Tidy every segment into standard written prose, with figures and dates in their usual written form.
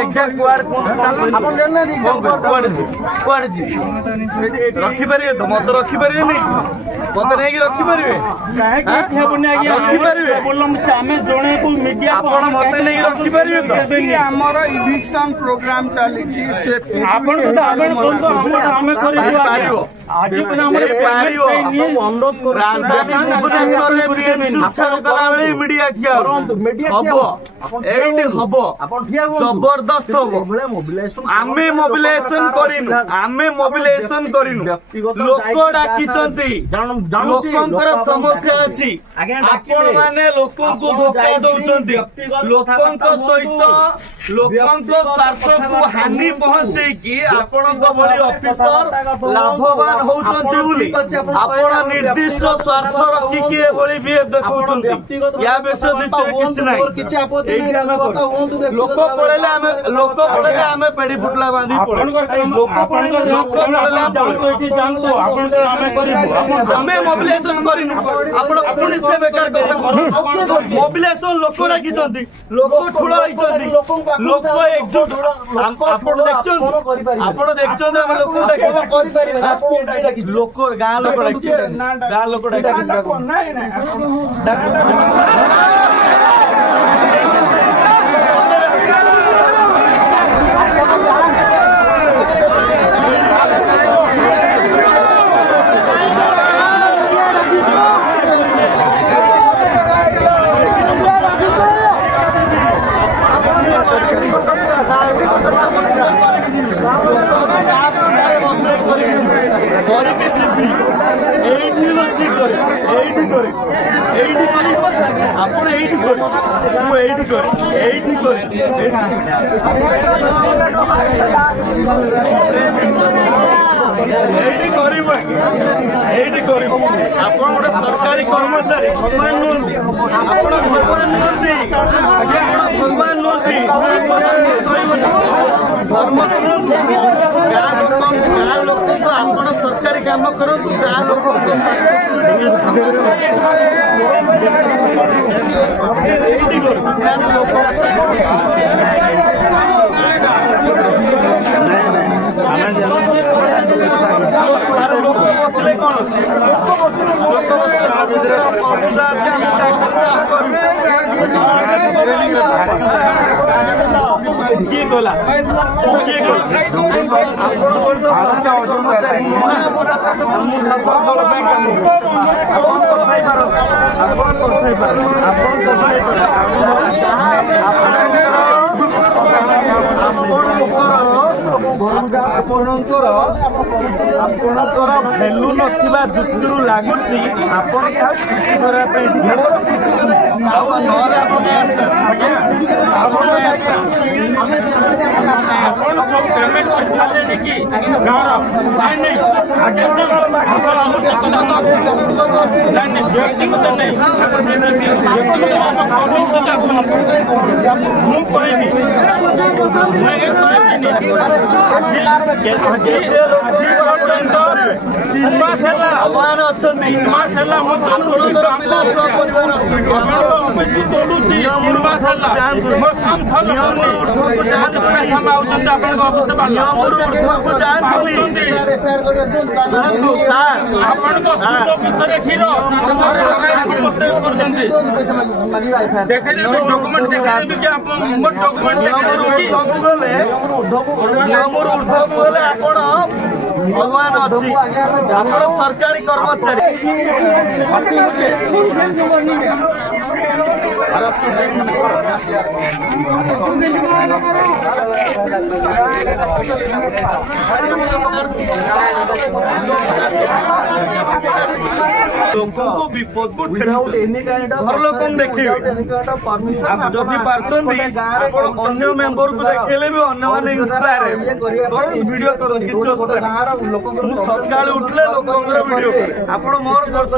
exact कुआर आपण जानना दी कुआर जी रखी परिए तो मत रखी परिए नहीं मत नहीं कि रखी परिए काहे के ठे बने आगे रखी परिए बोलम हमें जणे को मीडिया आपण मत नहीं रखी परिए तो हमर इविक्शन प्रोग्राम चली से आपण तो आपण कोन तो हमें करि पारियो आज पे हमरे पारियो अनुरोध कर राजधानी भुवनेश्वर रे बीएमसी उच्छेद कला बेले मीडिया ठिया हबो एठी हबो जबरदस्त हबो आमे मोबिलाइजेशन करिनु लोक डाकिचंती लोकंकर समस्या अछि आपण माने लोकंकु धोखा दउचंती लोकंक सहित लोकंक स्वार्थ को हानि पहुंचे कि आपणक बड़ी ऑफिसर लाभवान होउचंती बोली आपण निर्दिष्ट स्वार्थ रखी के बड़ी बिहेव देखउचंती या विषय विषय किछ नै लोक पळेले हमें पेड़ी फुटला बांधी पड़े लोक पळेले हमें मोबिलाइजेशन करिनु आपण पुणी से बेकार मोबिलाइजेशन लोक डाकिचंती लोक ठुळ रहिचंती लोक एकजुट आपण देखचंती हम लोक डाकी लोक गाँ लोक डाकी सरकारी कर्मचारी भगवान भगवान धर्म गाँ लोक आप सरकारी काम करूँ गाँ लोक लोक बसले कौन किए गला आपणकर भैल्यू नथिबा जुक्ति लगुच आपण खुशी करने पेमेंट कि व्यक्तिगत नहीं आह्वान अच्छा भगवान अच्छी सरकारी कर्मचारी लोक विपद को घर लोक देखिए जदि पार्टी अन्य मेम्बर को देखेले भी अन्य मैंने इंस्पायर वीडियो कर सकाल उठले लोक वीडियो आप मोर कर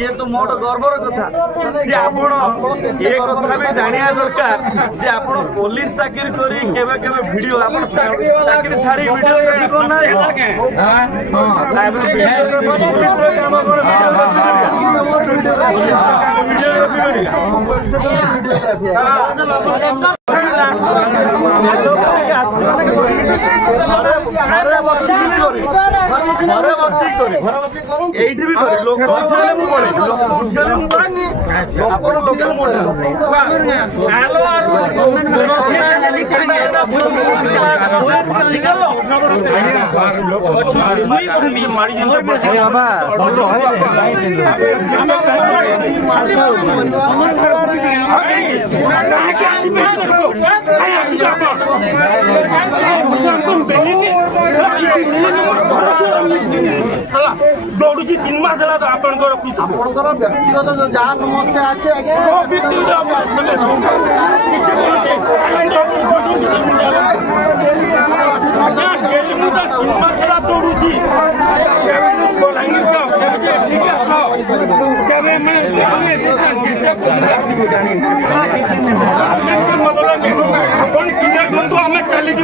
ये तो मोर गर्वर कथा जे आपण ये कथा भी जानिया दरकार जे आपण पुलिस चाकरी करी केबे केबे वीडियो आपण चाकरी छाड़ी वीडियो रेडी करना काम कर वीडियो ଘରେ ବସିକି କରି ଘରେ ବସିକି କରି ଏଇଠି ବି କରି ଲୋକ ଉଠେଇଲେ ମୁଁ ପଳେଇବି ଲୋକ ଉଠେଇଲେ ମୁଁ ପଳେଇବି ଲୋକ ଦୌଡୁଛି 3 ମାସ ହେଲା ତ ଆପଣଙ୍କର ବ୍ୟକ୍ତିଗତ ଯାହା ସମସ୍ୟା ଅଛି ଆଜ୍ଞା ଦୌଡୁଛି ଆପଣ କ୍ଲିୟର କରନ୍ତୁ ଆମେ ଚାଲିକି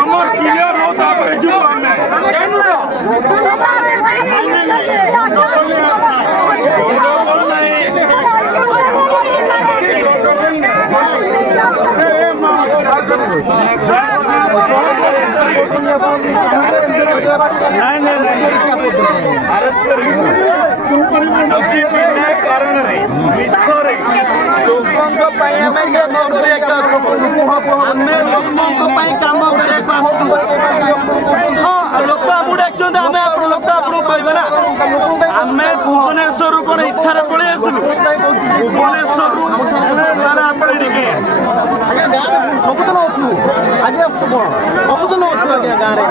আমার ক্লিয়ার হো তারপরে ଯିବୁ ଆମେ ଆରେଷ୍ଟ କରିବୁ ଯଦି ବିନା କାରଣରେ ମିଛରେ ଲୋକଙ୍କ ପାଇଁ ଆମେ କାମ କରିବାକୁ ଆମେ ଲୋକଙ୍କ ପାଇଁ କାମ କରିବାକୁ ଆସୁଛୁ ହଁ ଲୋକ ଆମକୁ ଡାକୁଛନ୍ତି ଆମେ ଲୋକ ଆପଣଙ୍କୁ କହିବେ ନା ଆମେ ଭୁବନେଶ୍ୱରରୁ କଣ ଇଚ୍ଛାରେ ପଳେଇ ଆସିଲୁ ଭୁବନେଶ୍ୱରରୁ ଆପଣ ଟିକେ ସବୁଦିନ ଅଛୁ ଆଜି ଆସୁଛୁ କଣ ସବୁଦିନ ଅଛୁ ଆଜ୍ଞା ଗାଁରେ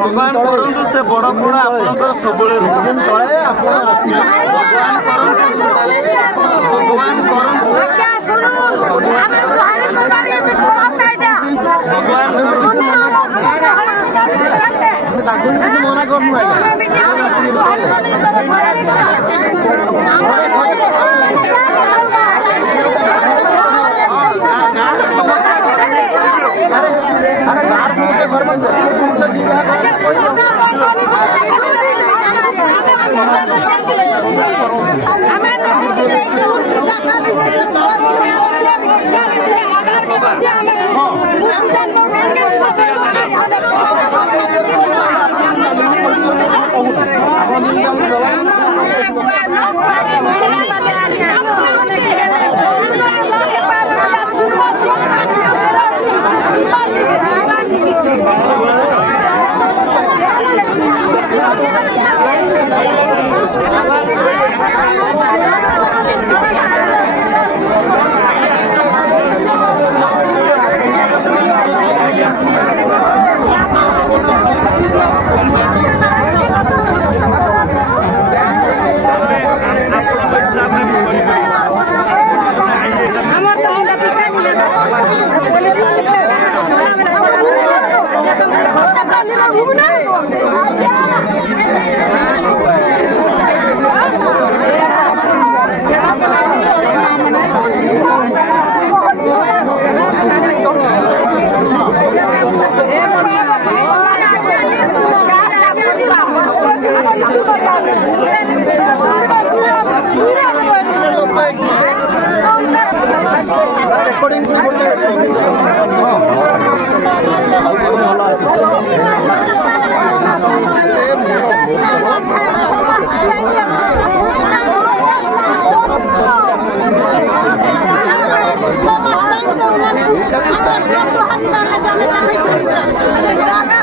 ଭଗବାନ କରନ୍ତୁ ସେ ବଡ ପୁରା ଆପଣଙ୍କର ସବୁବେଳେ ଭଗବାନ ମନା କରୁନୁ Jangan